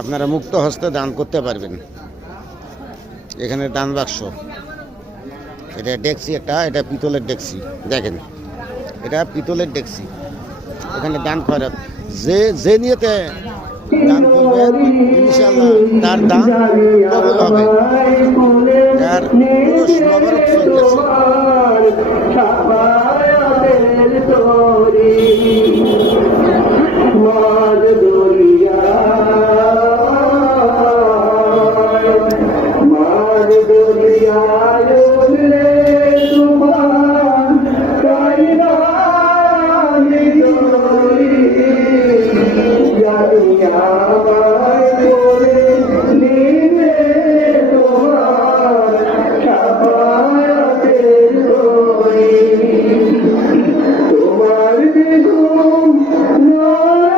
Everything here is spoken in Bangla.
আপনারা মুক্ত হস্তে দান করতে পারবেন। এখানে দান বাক্স, এটা ডেকসি একটা, এটা পিতলের ডেকসি। দেখেন এটা পিতলের ডেকসি। এখানে দান খয়রাত যে নিয়েতে দান করবেন ইনশাআল্লাহ তার দান কবুল হবে। আর পুরুষ মোবারক চলতেছে। Yeah.